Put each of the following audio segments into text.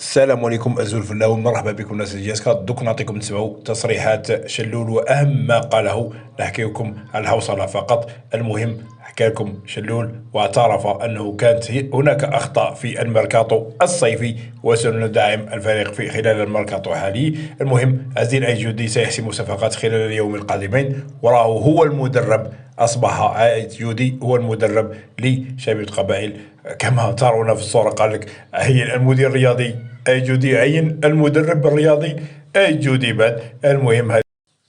السلام عليكم أزول في الله ومرحبا بكم ناس الجاسكا. دوك نعطيكم تسمعوا تصريحات شلول وأهم ما قاله. نحكي لكم على الحوصلة فقط. المهم حكى لكم شلول واعترف أنه كانت هناك أخطاء في الميركاتو الصيفي وسندعم الفريق في خلال الميركاتو الحالي. المهم عزيز أيجودي سيحسم صفقات خلال اليوم القادمين، وراه هو المدرب. أصبح عائد جودي هو المدرب لشبيبة قبائل كما ترون في الصورة. قال لك هي المدير الرياضي أي جودي عين المدرب الرياضي أي جودي بعد. المهم هذه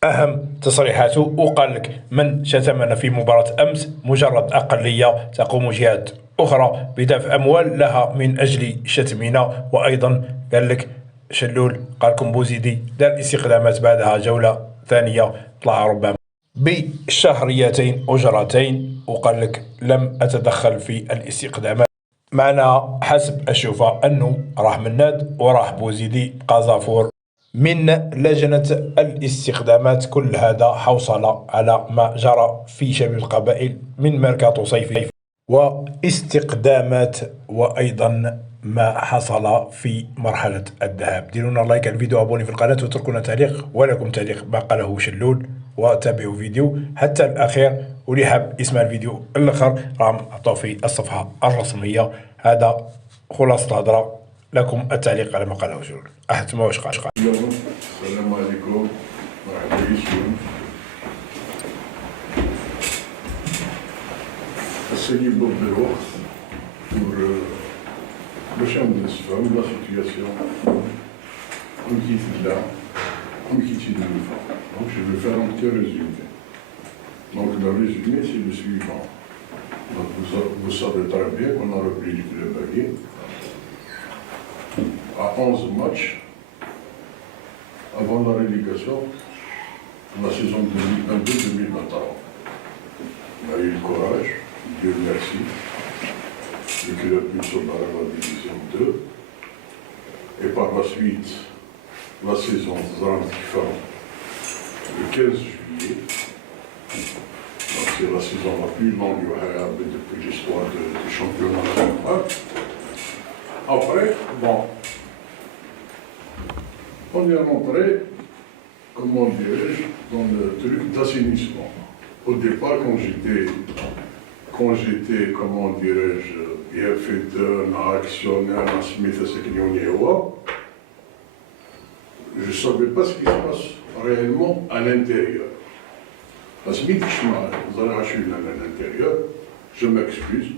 أهم تصريحاته، وقال لك من شتمنا في مباراة أمس مجرد أقلية تقوم جهات أخرى بدفع أموال لها من أجل شتمنا. وأيضا قال لك شلول قال لكم بوزيدي دار استخدامات بعدها جولة ثانية طلع ربما بشهريتين أجرتين، وقال لك لم أتدخل في الاستخدامات. معنا حسب الشوفة أنه راح مناد وراح بوزيدي قازافور من لجنة الاستخدامات. كل هذا حوصلة على ما جرى في شبيب القبائل من ميركاتو صيفي واستقدامات، وأيضا ما حصل في مرحلة الذهاب. ديرونا لايك على الفيديو، أبوني في القناة وتركونا تعليق، ولكم تعليق ما قاله شلول، وتابعوا فيديو حتى الأخير. واللي حاب يسمع الفيديو الآخر راهم عطوه في الصفحة الرسمية. هذا خلاصة الهضرة، لكم التعليق على ما قاله شلول. أحتمال واش قال. السلام عليكم، مرحبا بكم. Essayez de l'eau pour باش نفهم لا سيتياسيون on quitte là, on quitte le vent. Donc je vais faire un petit résumé. Donc le résumé c'est le suivant. Donc vous savez très bien qu'on a repris du club allié à 11 matchs avant la relégation de la saison 2022-2023. On a eu le courage, Dieu merci, le club nous sommes à la division 2. Et par la suite, la saison le 15 juillet. Donc c'est la saison la plus longue depuis l'histoire du championnat central. Après, bon, on est rentré, comment dirais-je, dans le truc d'assainissement. Au départ, quand j'étais, comment dirais-je, bienfaiteur, actionnaire, à Smith et Sekignoniewa, je ne savais pas ce qui se passe réellement à l'intérieur. À Smith, vous allez acheter à l'intérieur, je m'excuse.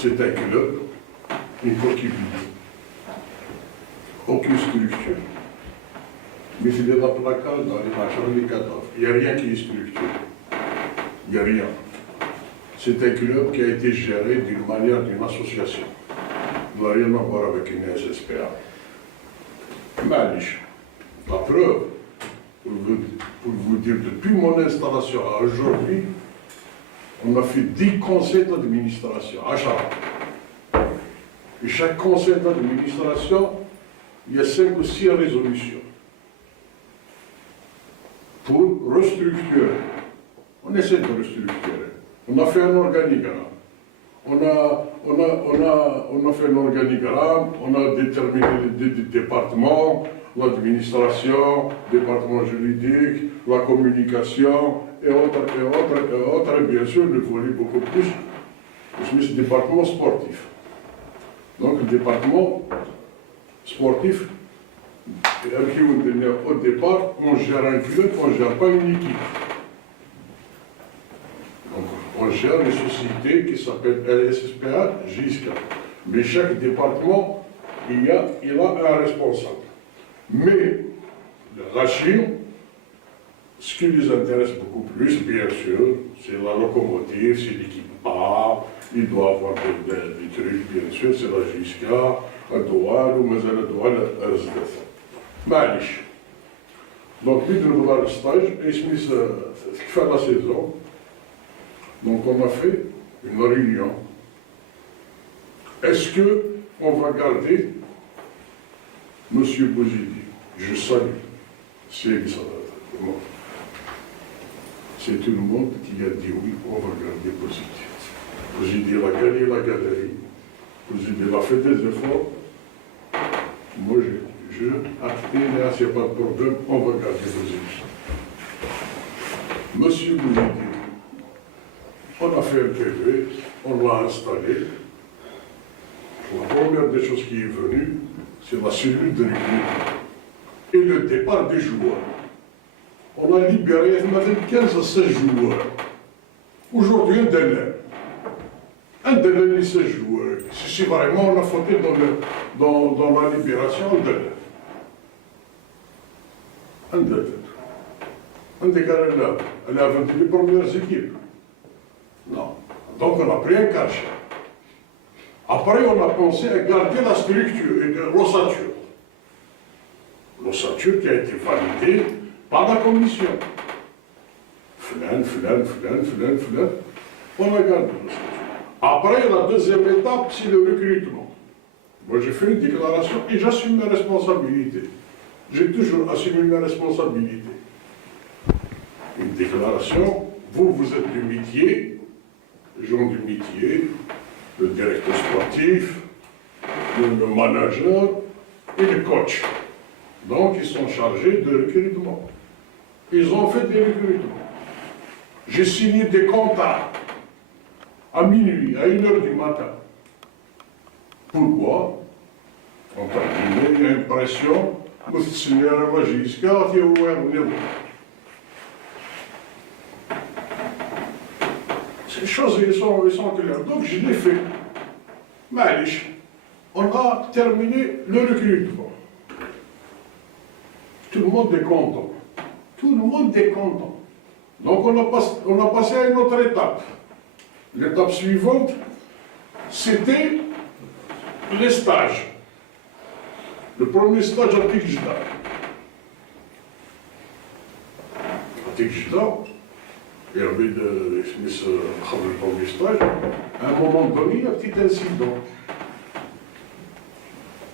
C'est un club, une coquille vide. Aucune structure. Mais c'est des placard dans les machins, les cadavres. Il n'y a rien qui est structuré. Il n'y a rien. C'est un club qui a été géré d'une manière d'une association. Il n'a rien à voir avec une SSPA. Malish. La preuve, pour vous dire, depuis mon installation à aujourd'hui, on a fait 10 conseils d'administration à Chara. Et chaque conseil d'administration, il y a 5 ou 6 résolutions pour restructurer. On essaie de restructurer. On a fait un organigramme. On a fait un organigramme, on a déterminé les départements, l'administration, le département juridique, la communication, et autres, et bien sûr, le volet beaucoup plus, le département sportif. Donc, le département sportif, au départ, on gère un club, on ne gère pas une équipe. Donc, on gère une société qui s'appelle LSSPA, JISCA. Mais chaque département, il a un responsable. Mais la Chine, ce qui les intéresse beaucoup plus, bien sûr, c'est la locomotive, c'est l'équipe A, il doit avoir des trucs, bien sûr, c'est la JISCA, la douane, ou mais la douane, RSDF. Malish. Donc, lui, de voir le stage, et Smith fait la saison. Donc, on a fait une réunion. Est-ce qu'on va garder M. Bouzidi? Je salue. C'est tout le monde qui a dit oui, on va garder Bouzidi. Bouzidi a gagné la galerie. Bouzidi a fait des efforts. Moi, je acté, là, s'il n'y a pas de problème, on va garder vos émissions. Monsieur Bouzidi, on a fait un PV, on l'a installé. La première des choses qui est venue, c'est la cellule de recrutement et le départ des joueurs. On a libéré 15 à 16 joueurs. Aujourd'hui, un délai. Un délai de 16 joueurs. Si vraiment on a fauté dans la libération, un délai. Un délai. Un délai là. Elle a vendu les premières équipes. Non. Donc on a pris un cachet. Après, on a pensé à garder la structure, l'ossature. L'ossature qui a été validée par la commission. Flan. On a gardé l'ossature. Après, la deuxième étape, c'est le recrutement. Moi, j'ai fait une déclaration et j'assume mes responsabilités. J'ai toujours assumé mes responsabilités. Une déclaration, vous êtes du métier, les gens du métier, le directeur sportif, le manager et le coach. Donc, ils sont chargés de recrutement. Ils ont fait des recrutements. J'ai signé des contrats à minuit, à 1h du matin. Pourquoi? En tant qu'il y a une pression, vous signez à la Giska, qui est ouvert au niveau. Ces choses, ils sont claires. Donc, je l'ai fait. Malish, on a terminé le recrutement. Tout le monde est content. Tout le monde est content. Donc, on a passé à une autre étape. L'étape suivante, c'était les stages. Le premier stage à Tikjda. À Tikjda, il y avait le premier stage. À un moment donné, il y a un petit incident.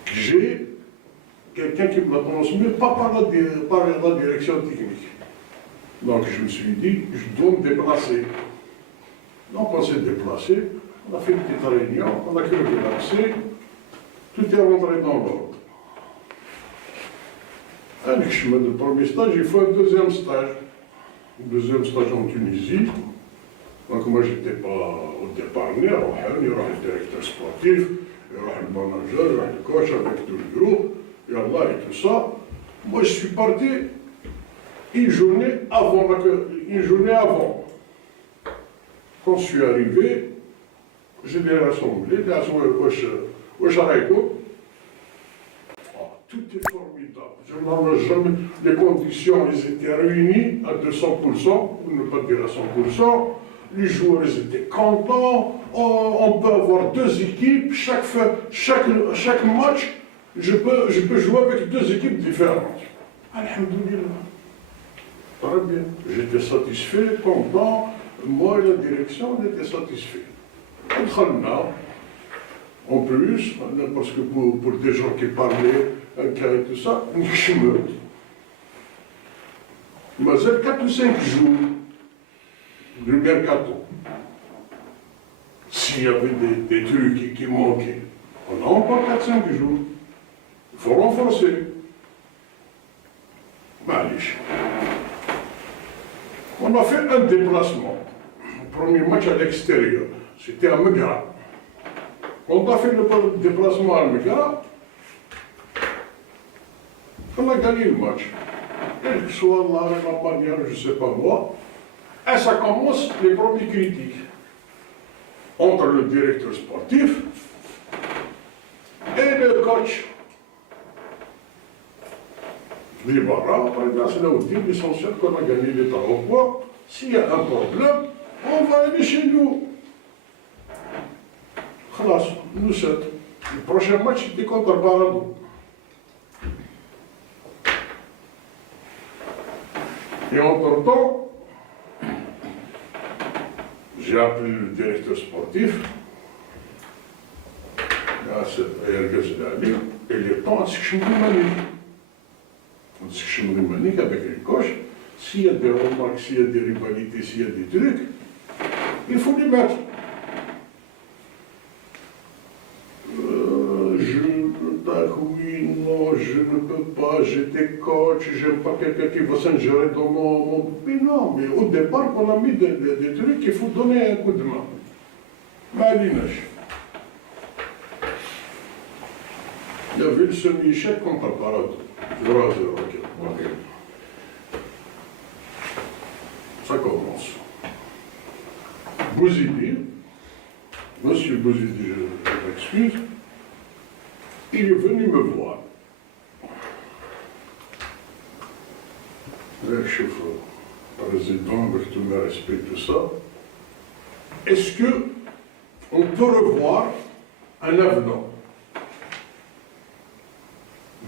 J'ai quelqu'un qui me l'a transmis, pas par la direction technique. Donc je me suis dit, je dois me déplacer. Donc on s'est déplacé, on a fait une petite réunion, on a crevé l'accès, tout est rentré dans l'ordre. Avec le chemin du premier stage, il faut un deuxième stage. Un deuxième stage en Tunisie. Donc moi, je n'étais pas au départ né, il y aura le directeur sportif, il y aura le manager, il y aura le coach avec tout le groupe, il y aura et tout ça. Moi, je suis parti une journée avant. Quand je suis arrivé, je l'ai rassemblé, tout est formidable. Je n'en ai jamais. Les conditions, elles étaient réunies à 200%, pour ne pas dire à 100%. Les joueurs, ils étaient contents. On peut avoir deux équipes. Chaque match, je peux jouer avec deux équipes différentes. Alhamdoulilah. Très bien. J'étais satisfait, content. Moi et la direction, on était satisfaits. En plus, parce que pour des gens qui parlaient et tout ça, je me. Mais c'est 4 ou 5 jours du mercato. S'il y avait des trucs qui manquaient, on a encore 4-5 jours. Il faut renforcer. Malish. On a fait un déplacement. Le premier match à l'extérieur, c'était à Megra. On a fait le déplacement à Megra. On a gagné le match. Quelle que soit la manière, je ne sais pas moi. Et ça commence les premières critiques. Entre le directeur sportif et le coach. Je dis, voilà, c'est là où dit l'essentiel qu'on a gagné les 3 points. S'il y a un problème, on va aller chez nous. Khalas, nous sommes. Le prochain match, c'était contre Baradou. Et entre-temps, j'ai appelé le directeur sportif, et les temps à Sikchimrimani avec les coachs, s'il y a des remarques, s'il y a des rivalités, s'il y a des trucs, il faut les mettre. Oui, non, je ne peux pas, j'étais coach, j'aime pas quelqu'un qui va s'ingérer dans mon... Mais non, mais au départ, on a mis des trucs qu'il faut donner un coup de main. Malinache. Il y avait le semi-échec contre Parado. 0-0, ok. Ça commence. Bouzidi, monsieur Bouzidi, je m'excuse, il est venu me voir. Le chef président, avec tout mes respect, tout ça. Est-ce que on peut revoir un avenant?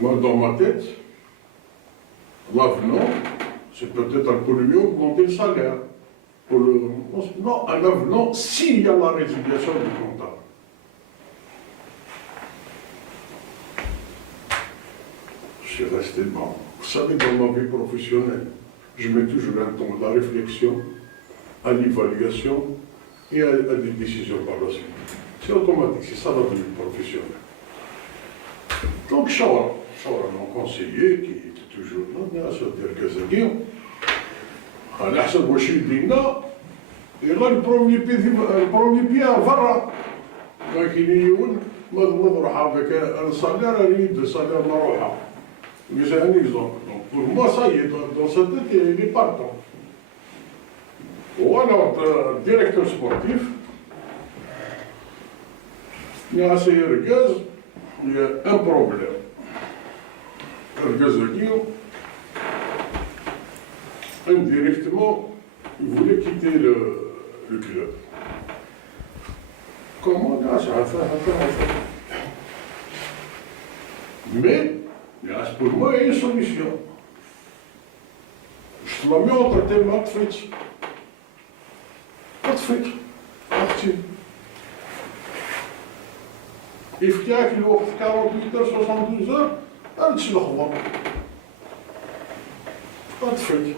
Moi, dans ma tête, l'avenant, c'est peut-être pour mieux augmenter le salaire. Non, un avenant, s'il y a la résiliation du contrat. Je suis resté bon. Vous savez, dans ma vie professionnelle, je mets toujours un temps à la réflexion, à l'évaluation et à des décisions par la suite. C'est automatique, c'est ça la vie professionnelle. Donc, Chawra, mon conseiller, qui était toujours là, c'est-à-dire Kazagir, على حسب واش يدينا يلا البروميي بي برا ما كاين يون ما نروح هذاك الصالير راني صالير نروحها مي سي ان اكزومبل دونك بور موا ساي دون سا تيت لي بارتون وانا ديريكتور سبورتيف يا سي ركاز يا ان بروبليم ركاز indirectement, il voulait quitter le club. Comment on a fait? Mais, pour moi, il y a une solution. Je te la mets entre tes mains, pas de fric. Parti. Il faut qu'il y ait 48 heures, 72 heures, un petit l'envoi. Pas de fric.